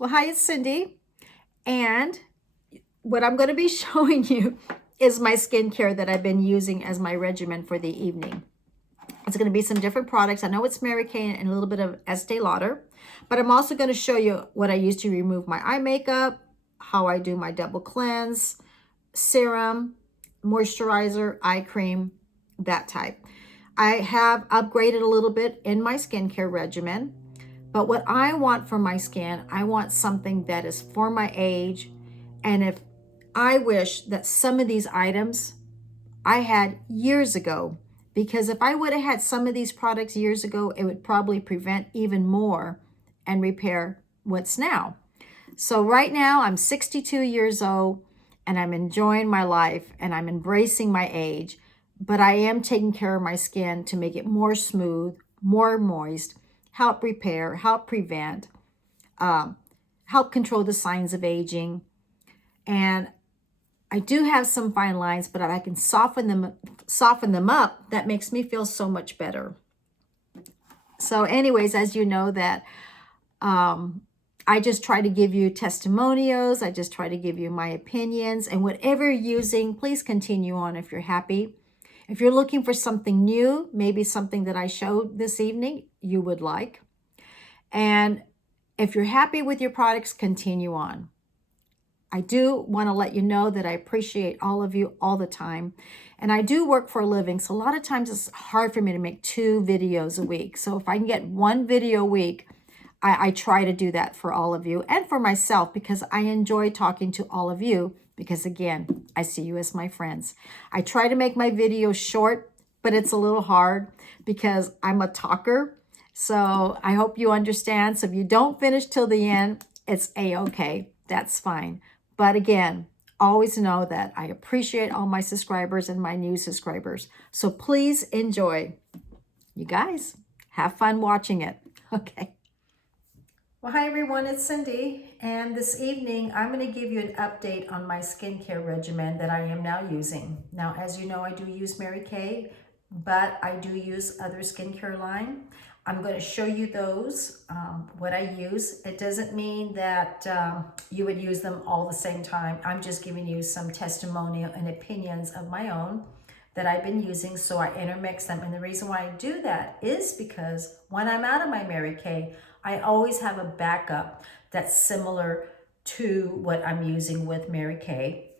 Well, hi, it's Cindy, and what I'm going to be showing you is my skincare that I've been using as my regimen for the evening. It's going to be some different products. I know it's Mary Kay and a little bit of Estee Lauder, but I'm also going to show you what I use to remove my eye makeup, how I do my double cleanse, serum, moisturizer, eye cream, that type. I have upgraded a little bit in my skincare regimen. But what I want for my skin, I want something that is for my age. And if I wish that some of these items I had years ago, because if I would have had some of these products years ago, it would probably prevent even more and repair what's now. So right now I'm 62 years old and I'm enjoying my life and I'm embracing my age, but I am taking care of my skin to make it more smooth, more moist, help repair, help prevent, help control the signs of aging. And I do have some fine lines, but I can soften them up. That makes me feel so much better. So anyways, as you know that I just try to give you testimonials. I just try to give you my opinions, and whatever you're using, please continue on if you're happy. If you're looking for something new, maybe something that I showed this evening you would like. And if you're happy with your products, continue on. I do want to let you know that I appreciate all of you all the time. And I do work for a living, so a lot of times it's hard for me to make 2 videos a week. So if I can get 1 video a week, I try to do that for all of you and for myself, because I enjoy talking to all of you, because again, I see you as my friends. I try to make my videos short, but it's a little hard because I'm a talker. So I hope you understand. So if you don't finish till the end, it's a-okay. That's fine. But again, always know that I appreciate all my subscribers and my new subscribers. So please enjoy. You guys, have fun watching it. Okay. Well, hi everyone, it's Cindy, and this evening I'm going to give you an update on my skincare regimen that I am now using. Now, as you know, I do use Mary Kay, but I do use other skincare line. I'm going to show you those, what I use. It doesn't mean that you would use them all the same time. I'm just giving you some testimonial and opinions of my own that I've been using, so I intermix them. And the reason why I do that is because when I'm out of my Mary Kay, I always have a backup that's similar to what I'm using with Mary Kay.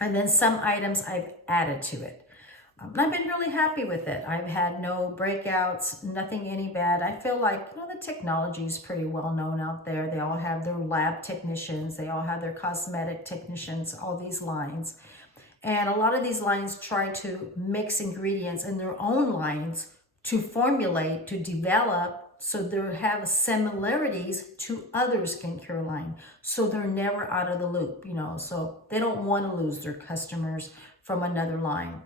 And then some items I've added to it. And I've been really happy with it. I've had no breakouts, nothing any bad. I feel like, you know, the technology is pretty well known out there. They all have their lab technicians. They all have their cosmetic technicians, all these lines. And a lot of these lines try to mix ingredients in their own lines to formulate, to develop, so they have similarities to other skincare line. So they're never out of the loop, you know, so they don't want to lose their customers from another line.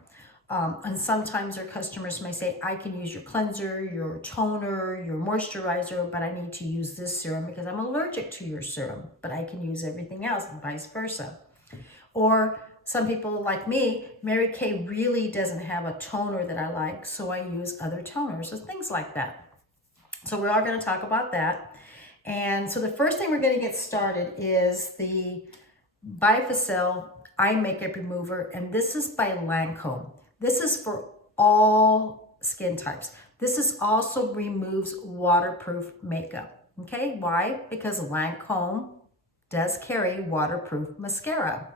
And sometimes their customers may say, I can use your cleanser, your toner, your moisturizer, but I need to use this serum because I'm allergic to your serum, but I can use everything else, and vice versa. Or some people like me, Mary Kay really doesn't have a toner that I like, so I use other toners, so things like that. So we are going to talk about that. And so the first thing we're going to get started is the Bi-Facil eye makeup remover, and this is by Lancome. This is for all skin types. This is also removes waterproof makeup. Okay, why? Because Lancome does carry waterproof mascara.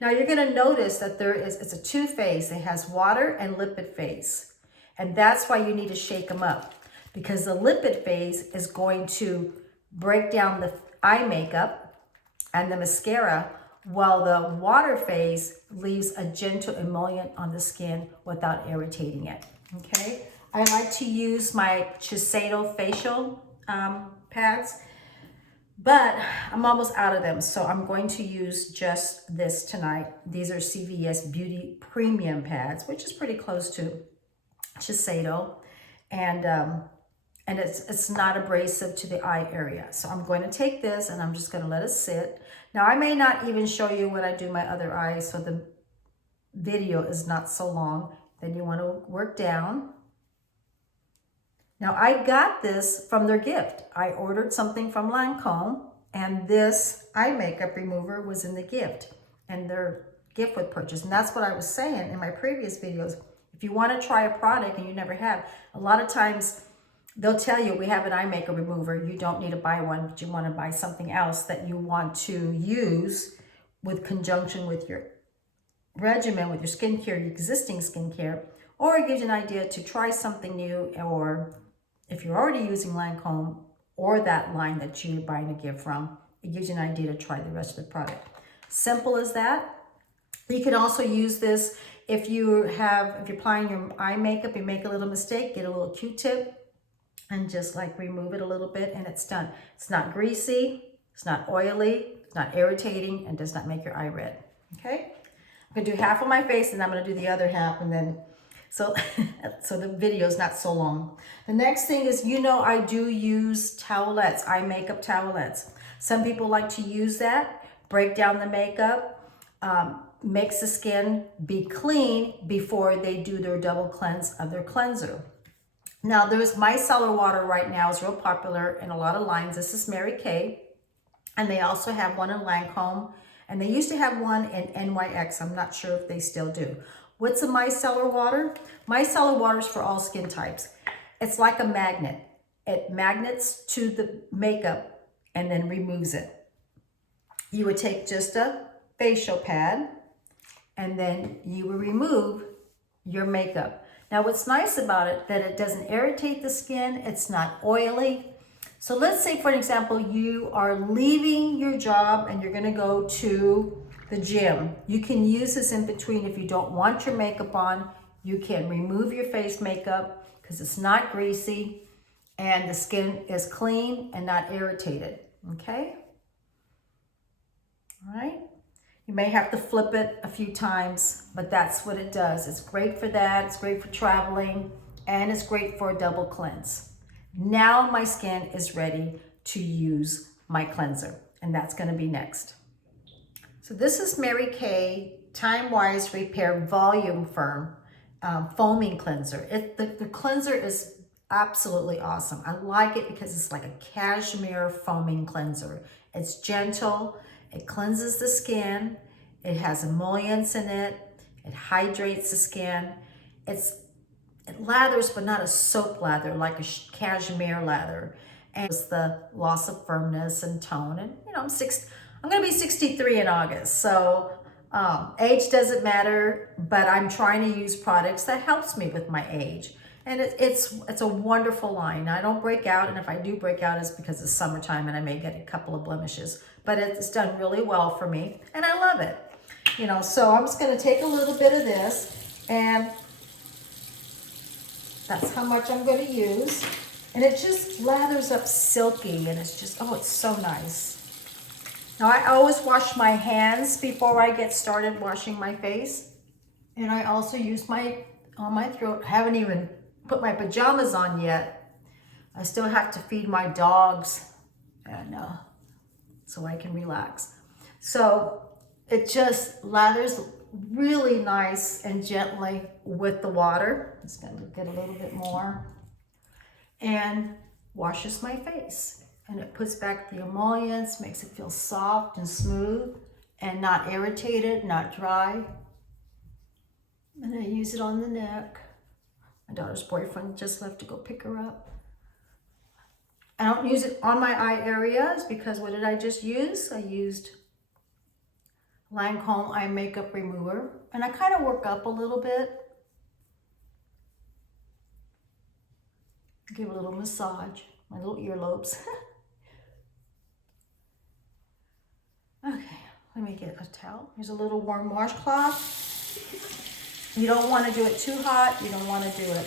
Now you're going to notice that it's a 2-phase. It has water and lipid phase. And that's why you need to shake them up, because the lipid phase is going to break down the eye makeup and the mascara, while the water phase leaves a gentle emollient on the skin without irritating it. Okay, I like to use my Shiseido facial pads, but I'm almost out of them, so I'm going to use just this tonight. These are CVS Beauty Premium pads, which is pretty close to Shiseido, and it's not abrasive to the eye area. So I'm going to take this and I'm just going to let it sit. Now I may not even show you when I do my other eye, so the video is not so long. Then you want to work down. Now I got this from their gift. I ordered something from Lancome And this eye makeup remover was in the gift, and their gift with purchase. And that's what I was saying in my previous videos. If you want to try a product and you never have, a lot of times they'll tell you we have an eye makeup remover. You don't need to buy one, but you want to buy something else that you want to use with conjunction with your regimen, with your skincare, your existing skincare, or it gives you an idea to try something new, or if you're already using Lancome or that line that you're buying a gift from, it gives you an idea to try the rest of the product. Simple as that. You can also use this if you're applying your eye makeup, you make a little mistake, get a little Q-tip and just like remove it a little bit and it's done. It's not greasy, it's not oily, it's not irritating, and does not make your eye red. Okay? I'm gonna do half of my face and I'm gonna do the other half, and then so the video is not so long. The next thing is, I do use towelettes, eye makeup towelettes. Some people like to use that, break down the makeup, makes the skin be clean before they do their double cleanse of their cleanser. Now there's Micellar Water right now, is real popular in a lot of lines. This is Mary Kay, and they also have one in Lancome, and they used to have one in NYX. I'm not sure if they still do. What's a micellar water? Micellar water is for all skin types. It's like a magnet. It magnets to the makeup and then removes it. You would take just a facial pad and then you will remove your makeup. Now what's nice about it, that it doesn't irritate the skin, it's not oily. So let's say, for example, you are leaving your job and you're gonna go to the gym. You can use this in between. If you don't want your makeup on, you can remove your face makeup because it's not greasy and the skin is clean and not irritated, okay? All right, you may have to flip it a few times, but that's what it does. It's great for that, it's great for traveling, and it's great for a double cleanse. Now my skin is ready to use my cleanser, and that's gonna be next. So this is Mary Kay Timewise Repair Volume Firm Foaming Cleanser. The cleanser is absolutely awesome. I like it because it's like a cashmere foaming cleanser. It's gentle, it cleanses the skin, it has emollients in it, it hydrates the skin. It lathers, but not a soap lather, like a cashmere lather. And it's the loss of firmness and tone. And I'm gonna be 63 in August, so age doesn't matter, but I'm trying to use products that helps me with my age. And it's a wonderful line. I don't break out, and if I do break out, it's because it's summertime and I may get a couple of blemishes, but it's done really well for me, and I love it. So I'm just gonna take a little bit of this, and that's how much I'm gonna use. And it just lathers up silky, and it's just, it's so nice. Now I always wash my hands before I get started washing my face. And I also use on my throat. I haven't even put my pajamas on yet. I still have to feed my dogs, and so I can relax. So it just lathers really nice and gently with the water. Just gonna get a little bit more. And washes my face. And it puts back the emollients, makes it feel soft and smooth and not irritated, not dry. And I use it on the neck. My daughter's boyfriend just left to go pick her up. I don't use it on my eye areas because what did I just use? I used Lancome eye makeup remover, and I kind of work up a little bit. Give a little massage, my little earlobes. Okay, let me get a towel. Here's a little warm washcloth. You don't want to do it too hot. You don't want to do it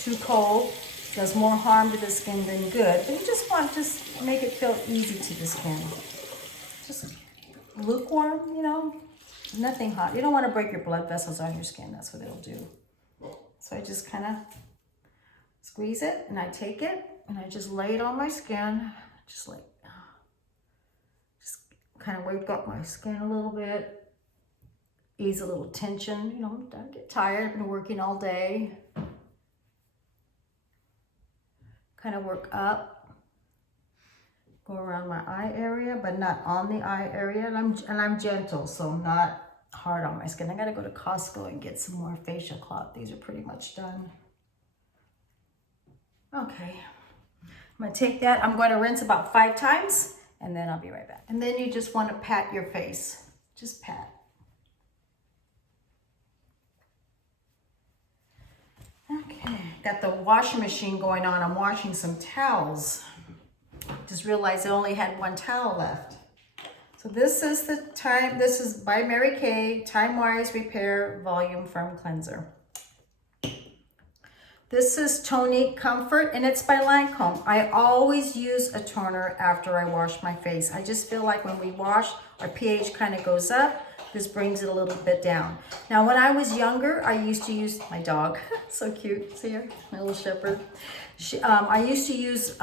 too cold. It does more harm to the skin than good. But you just want to make it feel easy to the skin. Just lukewarm, nothing hot. You don't want to break your blood vessels on your skin. That's what it'll do. So I just kind of squeeze it, and I take it, and I just lay it on my skin. Just kind of wake up my skin a little bit, ease a little tension. Don't get tired. I've been working all day. Kind of work up, go around my eye area, but not on the eye area. And I'm gentle, so I'm not hard on my skin. I gotta go to Costco and get some more facial cloth. These are pretty much done. Okay, I'm gonna take that. I'm going to rinse about 5 times, and then I'll be right back. And then you just want to pat your face. Just pat. Okay, got the washing machine going on. I'm washing some towels. Just realized I only had 1 towel left. So this is this is by Mary Kay, Timewise Repair Volume Firm Cleanser. This is Tonic Comfort, and it's by Lancome. I always use a toner after I wash my face. I just feel like when we wash, our pH kind of goes up. This brings it a little bit down. Now, when I was younger, I used to use my dog. So cute. See her? My little shepherd. I used to use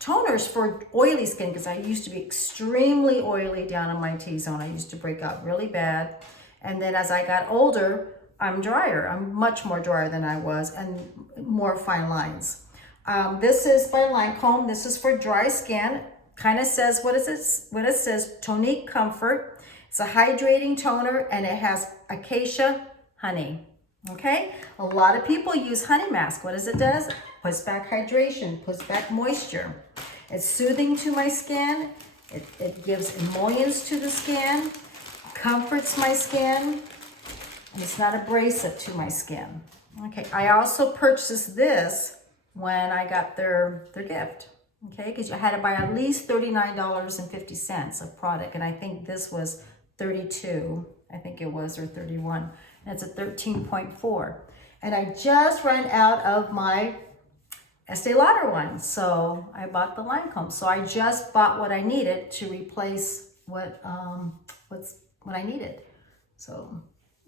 toners for oily skin because I used to be extremely oily down on my T-zone. I used to break out really bad. And then as I got older, I'm drier. I'm much more drier than I was, and more fine lines. This is by Lancome. This is for dry skin. Kind of says what it says, Tonic Comfort. It's a hydrating toner, and it has acacia honey. Okay? A lot of people use honey mask. What does it do? Puts back hydration, puts back moisture. It's soothing to my skin. It gives emollients to the skin, comforts my skin. And it's not abrasive to my skin. Okay, I also purchased this when I got their gift. Okay, because you had to buy at least $39.50 of product, and I think this was 32. I think it was, or 31. And it's a 13.4. And I just ran out of my Estee Lauder one, so I bought the Lancome. So I just bought what I needed to replace what I needed. So.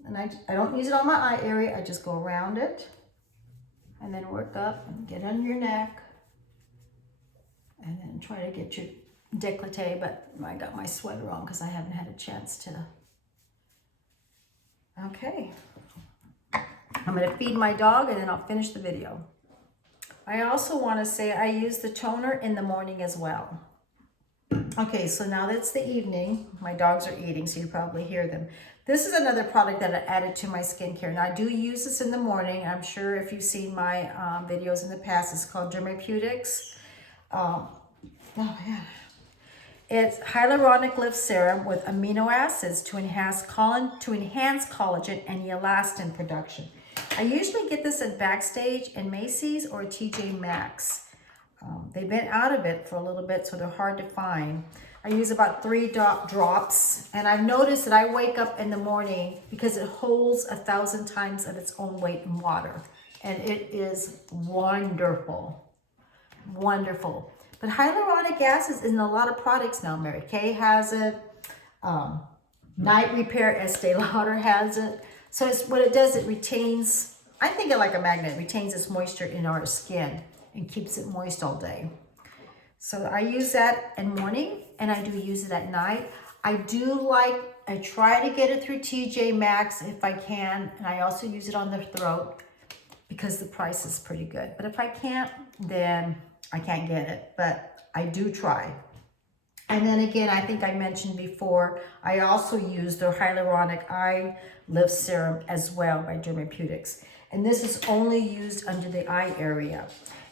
And I don't use it on my eye area. I just go around it and then work up and get on your neck and then try to get your décolleté, but I got my sweater on because I haven't had a chance to. Okay. I'm going to feed my dog and then I'll finish the video. I also want to say I use the toner in the morning as well. Okay, so now that's the evening. My dogs are eating, so you probably hear them. This is another product that I added to my skincare. Now, I do use this in the morning. I'm sure if you've seen my videos in the past, it's called Dermapeutics. It's hyaluronic lift serum with amino acids to enhance collagen and elastin production. I usually get this at Backstage and Macys or TJ Maxx. They've been out of it for a little bit, so they're hard to find. I use about 3 drops, and I've noticed that I wake up in the morning because it holds 1,000 times of its own weight in water, and it is wonderful, wonderful. But hyaluronic acid is in a lot of products now. Mary Kay has it, Night Repair, Estee Lauder has it. So what it does, it retains, I think it like a magnet, retains its moisture in our skin and keeps it moist all day. So I use that in the morning, and I do use it at night. I try to get it through TJ Maxx if I can, and I also use it on the throat because the price is pretty good. But if I can't, then I can't get it, but I do try. And then again, I think I mentioned before, I also use their Hyaluronic Eye Lift Serum as well by Dermapeutics. And this is only used under the eye area.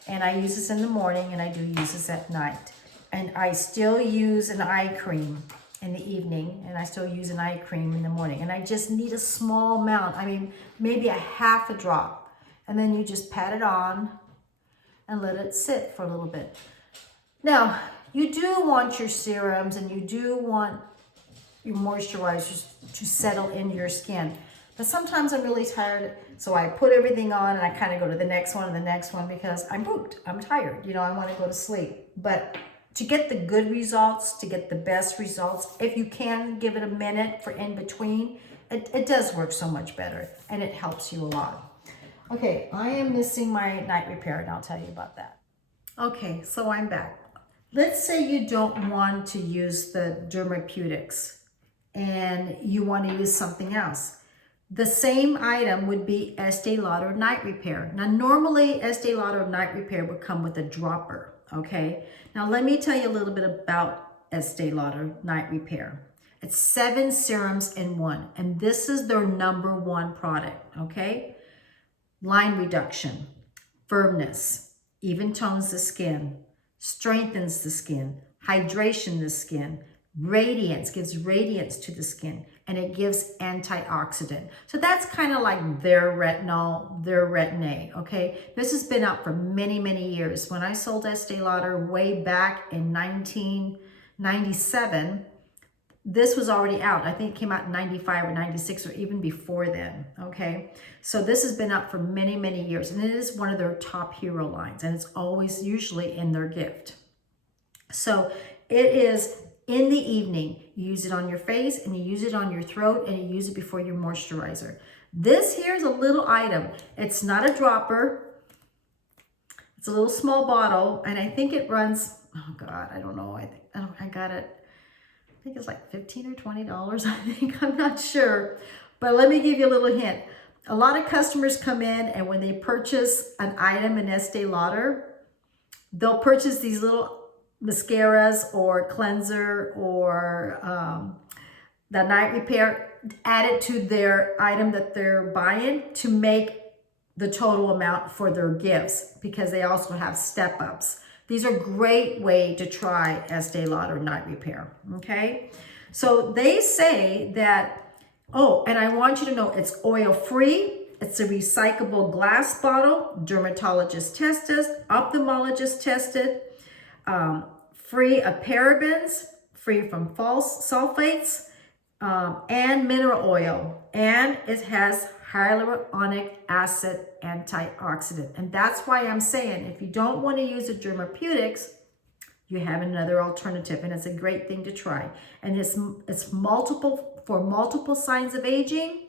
And I use this in the morning, and I do use this at night. And I still use an eye cream in the evening, and I still use an eye cream in the morning. And I just need a small amount, I mean, maybe a half a drop. And then you just pat it on and let it sit for a little bit. Now, you do want your serums and you do want your moisturizers to settle in your skin. But sometimes I'm really tired, so I put everything on and I kind of go to the next one and the next one because I'm pooped. I'm tired. You know, I want to go to sleep. But to get the good results, to get the best results, if you can give it a minute for in between, it does work so much better and it helps you a lot. Okay, I am missing my night repair and I'll tell you about that. Okay, so I'm back. Let's say you don't want to use the Dermapeutics and you want to use something else. The same item would be Estee Lauder Night Repair. Now, normally Estee Lauder Night Repair would come with a dropper. okay? Now let me tell you a little bit about Estee Lauder Night Repair. It's 7 serums in one, and this is their #1 product, okay? Line reduction, firmness, even tones the skin, strengthens the skin, hydration the skin, radiance, gives radiance to the skin, and it gives antioxidant. So that's kind of like their retinol, their Retin-A, okay? This has been out for many, many years. When I sold Estee Lauder way back in 1997, this was already out. I think it came out in 95 or 96 or even before then, okay? So this has been out for many, many years, and it is one of their top hero lines, and it's always usually in their gift. So it is in the evening. You use it on your face, and you use it on your throat, and you use it before your moisturizer. This here is a little item. It's not a dropper. It's a little small bottle, and I think it runs, oh God, I don't know. I got it. I think it's like $15 or $20, I think. I'm not sure. But let me give you a little hint. A lot of customers come in, and when they purchase an item in Estee Lauder, they'll purchase these little mascaras or cleanser or the night repair, add it to their item that they're buying to make the total amount for their gifts, because they also have step-ups. These are a great way to try Estee Lauder Night Repair, okay? So they say that, oh, and I want you to know it's oil-free, it's a recyclable glass bottle, dermatologist tested, ophthalmologist tested, free of parabens, free from false sulfates, and mineral oil, and it has hyaluronic acid antioxidant. And that's why I'm saying, if you don't want to use a dermapeutics, you have another alternative, and it's a great thing to try. And it's multiple for multiple signs of aging.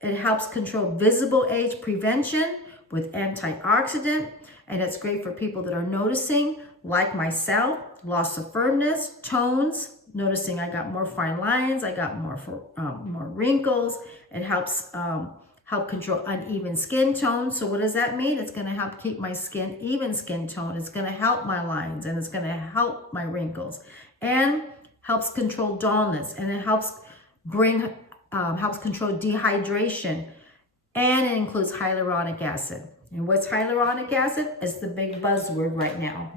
It helps control visible age prevention with antioxidant, and it's great for people that are noticing, like myself, loss of firmness, tones, noticing I got more fine lines, I got more wrinkles. It helps help control uneven skin tone. So what does that mean? It's going to help keep my skin even skin tone. It's going to help my lines, and it's going to help my wrinkles, and helps control dullness, and it helps helps control dehydration, and it includes hyaluronic acid. And what's hyaluronic acid? It's the big buzzword right now.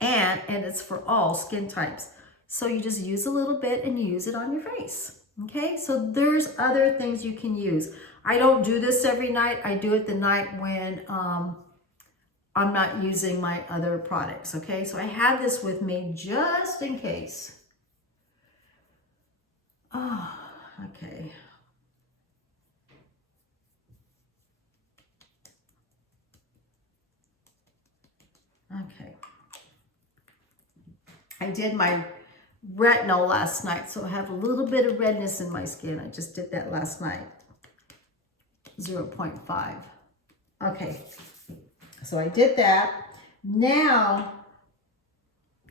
And it's for all skin types. So you just use a little bit and you use it on your face. Okay, so there's other things you can use. I don't do this every night. I do it the night when I'm not using my other products. Okay, so I have this with me just in case. Oh, okay. Okay. I did my retinol last night, so I have a little bit of redness in my skin. I just did that last night. 0.5. Okay, so I did that. Now,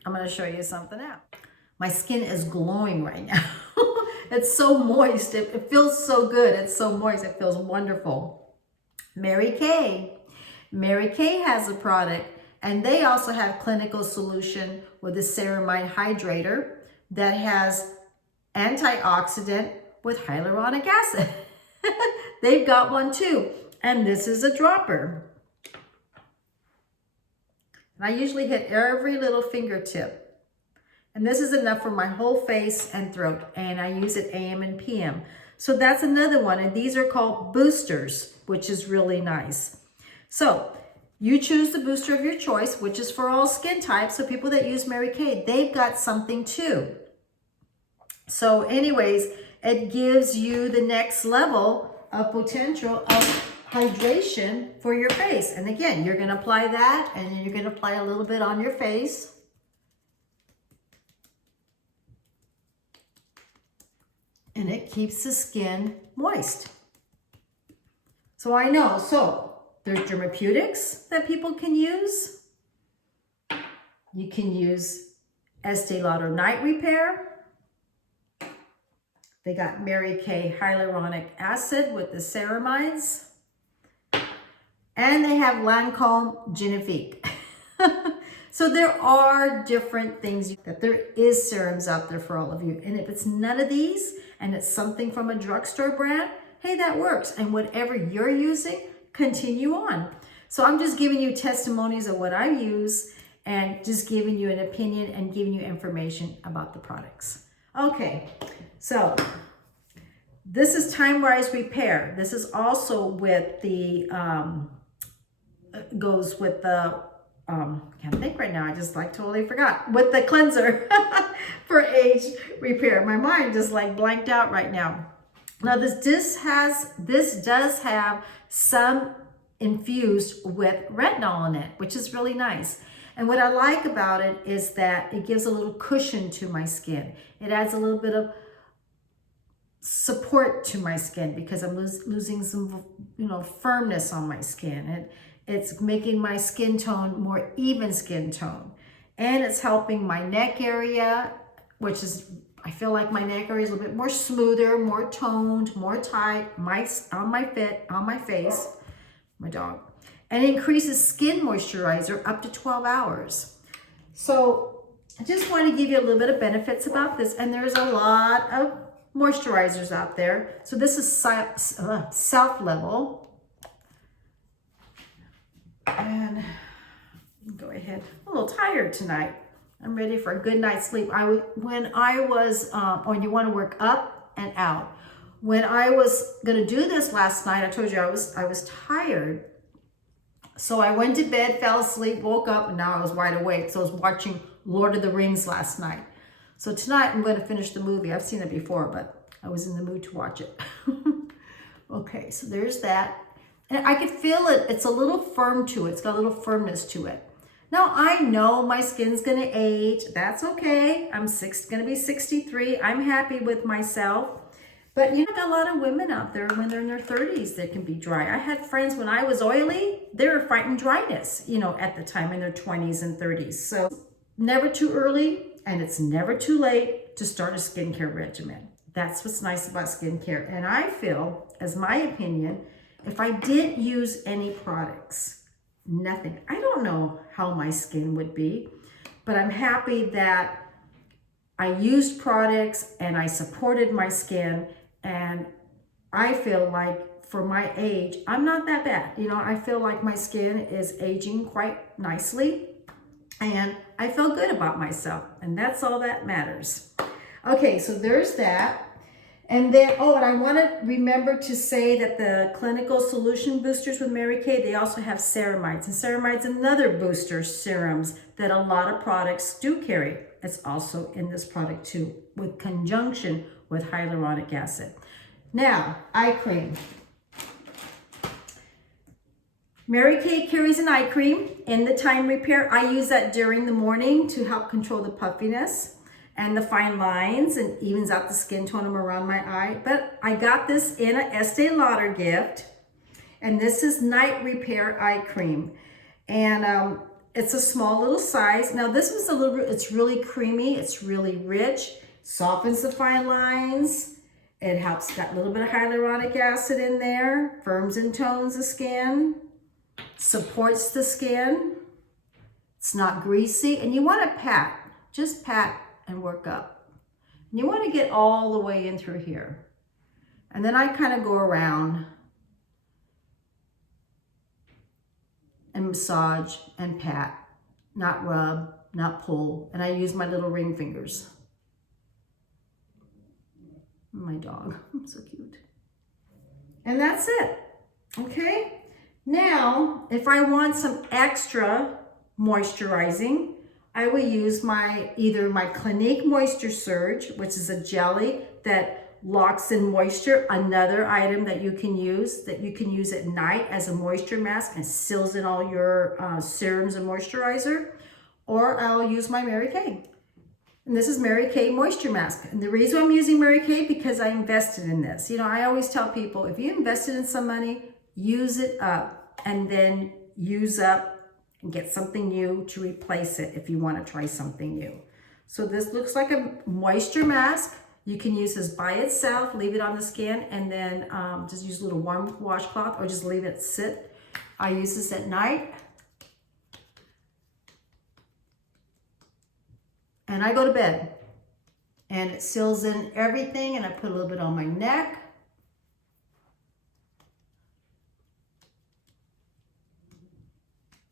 I'm going to show you something else. My skin is glowing right now. It's so moist. It feels so good. It's so moist. It feels wonderful. Mary Kay. Mary Kay has a product, and they also have Clinical Solution with a ceramide hydrator that has antioxidant with hyaluronic acid. They've got one too. And this is a dropper. And I usually hit every little fingertip. And this is enough for my whole face and throat. And I use it AM and PM. So that's another one. And these are called boosters, which is really nice. So you choose the booster of your choice, which is for all skin types. So people that use Mary Kay, they've got something too. So anyways, it gives you the next level of potential of hydration for your face. And again, you're going to apply that, and then you're going to apply a little bit on your face. And it keeps the skin moist. So I know, so there's dermapeutics that people can use. You can use Estee Lauder Night Repair. They got Mary Kay Hyaluronic Acid with the ceramides. And they have Lancome Genifique. So there are different things that there is serums out there for all of you. And if it's none of these and it's something from a drugstore brand, hey, that works. And whatever you're using, continue on. So I'm just giving you testimonies of what I use and just giving you an opinion and giving you information about the products. Okay, so this is Timewise Repair. This is also with the, goes with the, can't think right now, I just like totally forgot, with the cleanser for age repair. My mind just like blanked out right now. Now this does have some infused with retinol in it, which is really nice. And what I like about it is that it gives a little cushion to my skin. It adds a little bit of support to my skin because I'm losing some, firmness on my skin. It's making my skin tone more even skin tone. And it's helping my neck area, which is, I feel like my neck area is a little bit more smoother, more toned, more tight, on my face, my dog. And it increases skin moisturizer up to 12 hours. So I just want to give you a little bit of benefits about this. And there's a lot of moisturizers out there. So this is Self Level. And go ahead. I'm a little tired tonight. I'm ready for a good night's sleep. When I was, you want to work up and out. When I was going to do this last night, I told you I was tired. So I went to bed, fell asleep, woke up, and now I was wide awake. So I was watching Lord of the Rings last night. So tonight I'm going to finish the movie. I've seen it before, but I was in the mood to watch it. Okay, so there's that. And I could feel it. It's a little firm to it. It's got a little firmness to it. Now, I know my skin's going to age. That's okay. I'm going to be 63. I'm happy with myself. But you know, got a lot of women out there when they're in their 30s that can be dry. I had friends when I was oily, they were fighting dryness, at the time in their 20s and 30s. So never too early and it's never too late to start a skincare regimen. That's what's nice about skincare. And I feel, as my opinion, if I didn't use any products, nothing, I don't know how my skin would be, but I'm happy that I used products and I supported my skin. And I feel like for my age, I'm not that bad. I feel like my skin is aging quite nicely and I feel good about myself. And that's all that matters. Okay, so there's that. And then, and I want to remember to say that the Clinical Solution Boosters with Mary Kay, they also have ceramides. And ceramides, another booster serums that a lot of products do carry. It's also in this product too, with conjunction with hyaluronic acid. Now, eye cream. Mary Kay carries an eye cream in the Time Repair. I use that during the morning to help control the puffiness and the fine lines and evens out the skin tone around my eye. But I got this in an Estee Lauder gift. And this is Night Repair Eye Cream. And it's a small little size. Now this was it's really creamy. It's really rich. Softens the fine lines. It helps, got a little bit of hyaluronic acid in there. Firms and tones the skin. Supports the skin. It's not greasy. And you want to pat. Just pat and work up. And you want to get all the way in through here. And then I kind of go around and massage and pat, not rub, not pull. And I use my little ring fingers. My dog, so cute. And that's it, okay? Now, if I want some extra moisturizing, I will use either my Clinique Moisture Surge, which is a jelly that locks in moisture, another item that you can use at night as a moisture mask and seals in all your serums and moisturizer, or I'll use my Mary Kay. And this is Mary Kay Moisture Mask. And the reason I'm using Mary Kay, because I invested in this. I always tell people, if you invested in some money, use it up and then use up and get something new to replace it if you want to try something new. So this looks like a moisture mask. You can use this by itself, leave it on the skin, and then just use a little warm washcloth or just leave it sit. I use this at night. and I go to bed. And it seals in everything, and I put a little bit on my neck.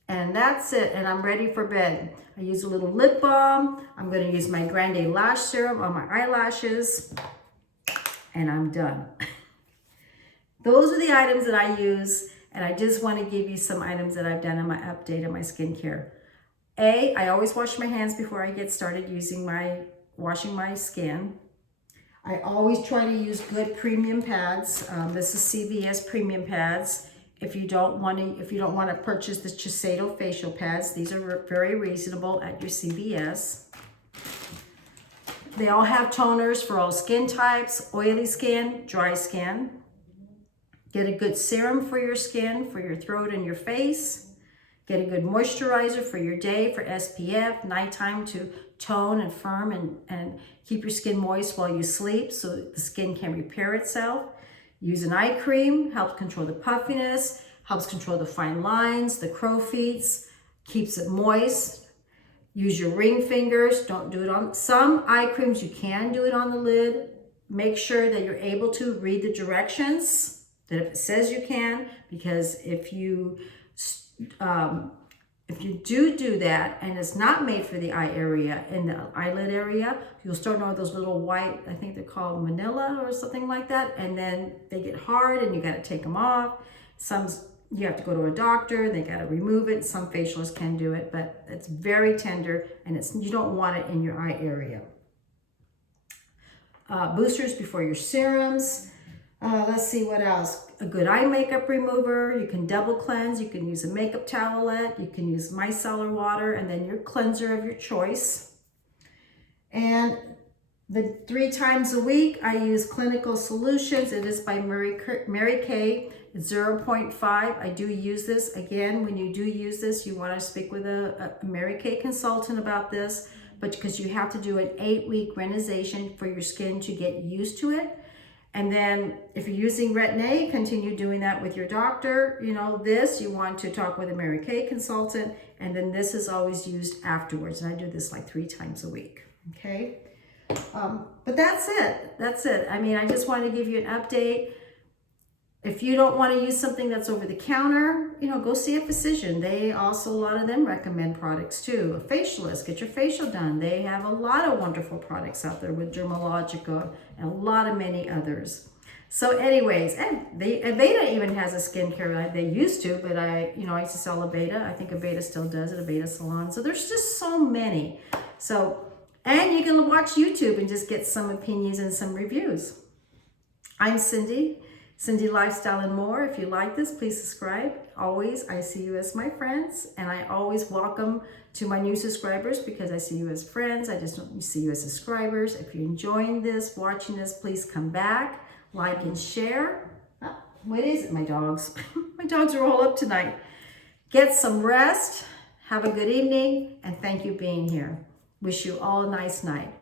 And that's it, and I'm ready for bed. I use a little lip balm. I'm gonna use my Grande Lash Serum on my eyelashes, and I'm done. Those are the items that I use, and I just wanna give you some items that I've done in my update of my skincare. I always wash my hands before I get started washing my skin. I always try to use good premium pads. This is CVS premium pads. If you don't want to purchase the Shiseido facial pads, these are very reasonable at your CVS. They all have toners for all skin types, oily skin, dry skin. Get a good serum for your skin, for your throat and your face. Get a good moisturizer for your day, for SPF, nighttime to tone and firm and keep your skin moist while you sleep so the skin can repair itself. Use an eye cream, helps control the puffiness, helps control the fine lines, the crow feet, keeps it moist. Use your ring fingers, don't do it on, some eye creams you can do it on the lid. Make sure that you're able to read the directions, that if it says you can, because if you do that and it's not made for the eye area, in the eyelid area, you'll start on those little white, I think they're called manila or something like that, and then they get hard and you got to take them off. Some you have to go to a doctor, they got to remove it. Some facialists can do it, but it's very tender and you don't want it in your eye area. Boosters before your serums. Let's see what else. A good eye makeup remover. You can double cleanse. You can use a makeup towelette. You can use Micellar Water and then your cleanser of your choice. And the 3 times a week, I use Clinical Solutions. It is by Mary Kay. It's 0.5. I do use this. Again, when you do use this, you want to speak with a Mary Kay consultant about this, but because you have to do an 8-week retinization for your skin to get used to it. And then if you're using Retinol, continue doing that with your doctor. You know, you want to talk with a Mary Kay consultant, and then this is always used afterwards. And I do this like 3 times a week, okay? But that's it. That's it. I mean, I just want to give you an update. If you don't want to use something that's over the counter, you know, go see a physician. They also, a lot of them recommend products too. A facialist, get your facial done. They have a lot of wonderful products out there with Dermalogica and a lot of many others. So anyways, and Aveda even has a skincare line. They used to, but I used to sell Aveda. I think Aveda still does it, Aveda Salon. So there's just so many. So, and you can watch YouTube and just get some opinions and some reviews. I'm Cindy Lifestyle and More. If you like this, please subscribe. Always, I see you as my friends, and I always welcome to my new subscribers because I see you as friends. I just don't see you as subscribers. If you're enjoying this, watching this, please come back, like and share. What is it, my dogs? My dogs are all up tonight. Get some rest. Have a good evening, and thank you for being here. Wish you all a nice night.